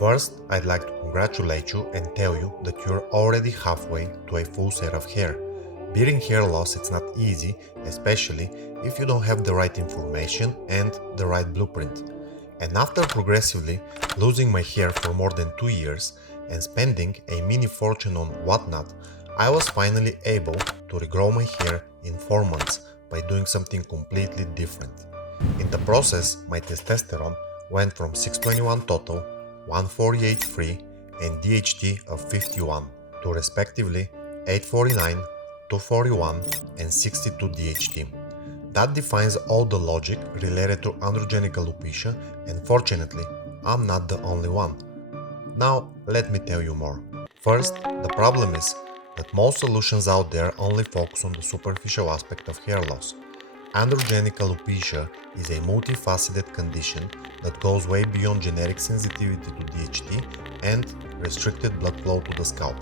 First, I'd like to congratulate you and tell you that you're already halfway to a full set of hair. Beating hair loss it's not easy, especially if you don't have the right information and the right blueprint. And after progressively losing my hair for more than 2 years and spending a mini fortune on whatnot, I was finally able to regrow my hair in 4 months by doing something completely different. In the process, my testosterone went from 621 total, 148 free, and DHT of 51 to respectively 849, 241, and 62 DHT. That defines all the logic related to androgenic alopecia, and fortunately, I'm not the only one. Now, let me tell you more. First, the problem is that most solutions out there only focus on the superficial aspect of hair loss. Androgenic alopecia is a multifaceted condition that goes way beyond genetic sensitivity to DHT and restricted blood flow to the scalp.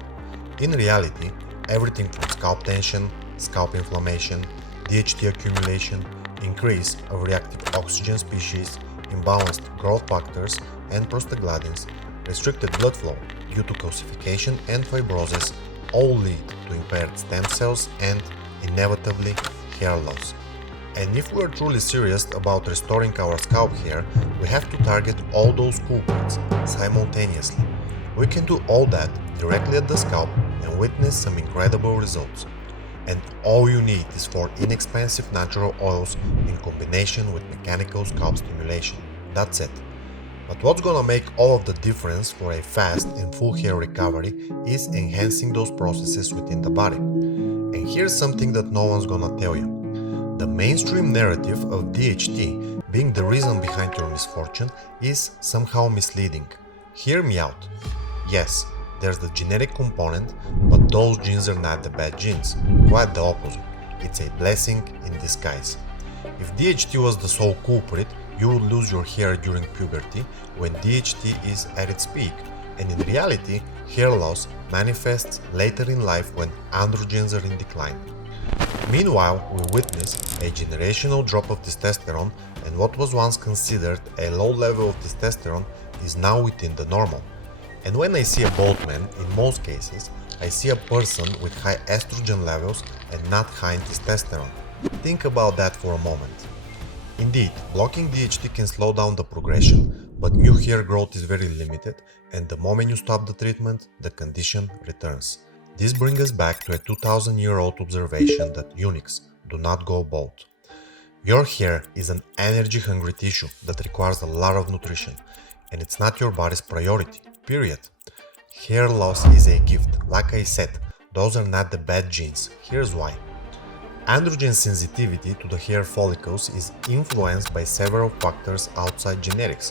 In reality, everything from scalp tension, scalp inflammation, DHT accumulation, increase of reactive oxygen species, imbalanced growth factors, and prostaglandins, restricted blood flow due to calcification and fibrosis all lead to impaired stem cells and, inevitably, hair loss. And if we are truly serious about restoring our scalp hair, we have to target all those culprits simultaneously. We can do all that directly at the scalp and witness some incredible results. And all you need is 4 inexpensive natural oils in combination with mechanical scalp stimulation. That's it. But what's gonna make all of the difference for a fast and full hair recovery is enhancing those processes within the body. And here's something that no one's gonna tell you. The mainstream narrative of DHT being the reason behind your misfortune is somehow misleading. Hear me out. Yes, there's the genetic component, but those genes are not the bad genes. Quite the opposite. It's a blessing in disguise. If DHT was the sole culprit, you would lose your hair during puberty when DHT is at its peak, and in reality, hair loss manifests later in life when androgens are in decline. Meanwhile, we witness a generational drop of testosterone, and what was once considered a low level of testosterone is now within the normal. And when I see a bald man, in most cases, I see a person with high estrogen levels and not high in testosterone. Think about that for a moment. Indeed, blocking DHT can slow down the progression, but new hair growth is very limited, and the moment you stop the treatment, the condition returns. This brings us back to a 2000-year-old observation that eunuchs do not go bald. Your hair is an energy-hungry tissue that requires a lot of nutrition, and it's not your body's priority, period. Hair loss is a gift. Like I said, those are not the bad genes. Here's why. Androgen sensitivity to the hair follicles is influenced by several factors outside genetics.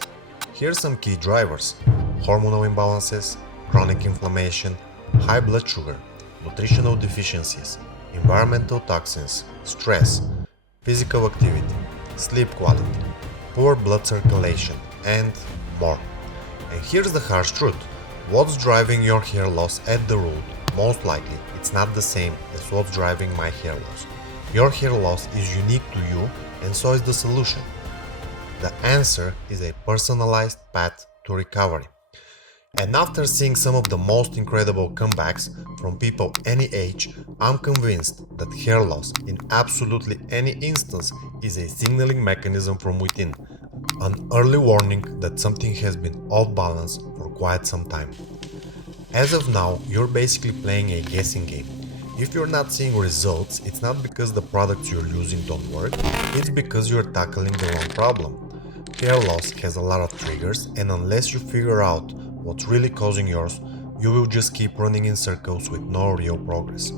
Here's some key drivers: hormonal imbalances, chronic inflammation, high blood sugar, nutritional deficiencies, environmental toxins, stress, physical activity, sleep quality, poor blood circulation, and more. And here's the harsh truth. What's driving your hair loss at the root, most likely it's not the same as what's driving my hair loss. Your hair loss is unique to you, and so is the solution. The answer is a personalized path to recovery. And after seeing some of the most incredible comebacks from people any age, I'm convinced that hair loss in absolutely any instance is a signaling mechanism from within, an early warning that something has been off balance for quite some time. As of now, you're basically playing a guessing game. If you're not seeing results, it's not because the products you're using don't work, it's because you're tackling the wrong problem. Hair loss has a lot of triggers, and unless you figure out what's really causing yours, you will just keep running in circles with no real progress.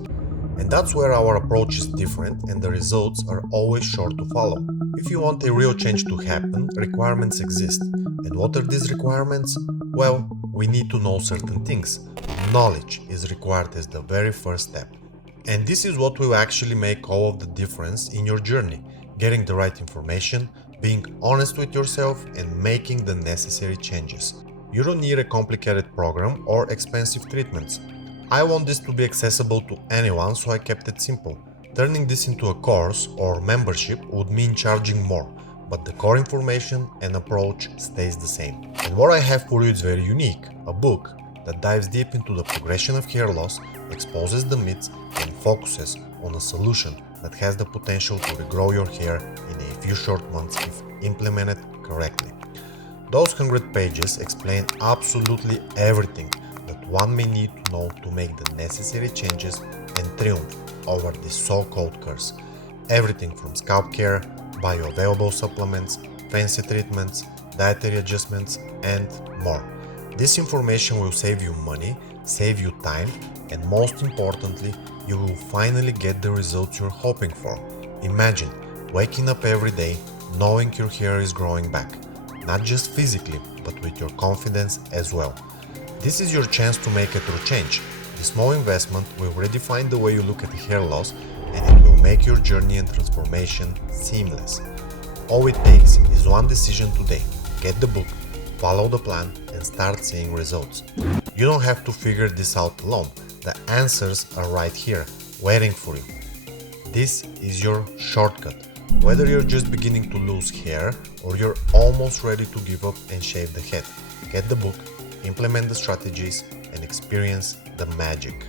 And that's where our approach is different, and the results are always sure to follow. If you want a real change to happen, requirements exist. And what are these requirements? Well, we need to know certain things. Knowledge is required as the very first step. And this is what will actually make all of the difference in your journey: getting the right information, being honest with yourself, and making the necessary changes. You don't need a complicated program or expensive treatments. I want this to be accessible to anyone, so I kept it simple. Turning this into a course or membership would mean charging more, but the core information and approach stays the same. And what I have for you is very unique, a book that dives deep into the progression of hair loss, exposes the myths, and focuses on a solution that has the potential to regrow your hair in a few short months if implemented correctly. Those 100 pages explain absolutely everything that one may need to know to make the necessary changes and triumph over this so-called curse. Everything from scalp care, bioavailable supplements, fancy treatments, dietary adjustments, and more. This information will save you money, save you time, and most importantly, you will finally get the results you're hoping for. Imagine waking up every day knowing your hair is growing back, not just physically, but with your confidence as well. This is your chance to make a true change. This small investment will redefine the way you look at hair loss, and it will make your journey and transformation seamless. All it takes is one decision today. Get the book, follow the plan, and start seeing results. You don't have to figure this out alone. The answers are right here, waiting for you. This is your shortcut. Whether you're just beginning to lose hair or you're almost ready to give up and shave the head, get the book, implement the strategies, and experience the magic.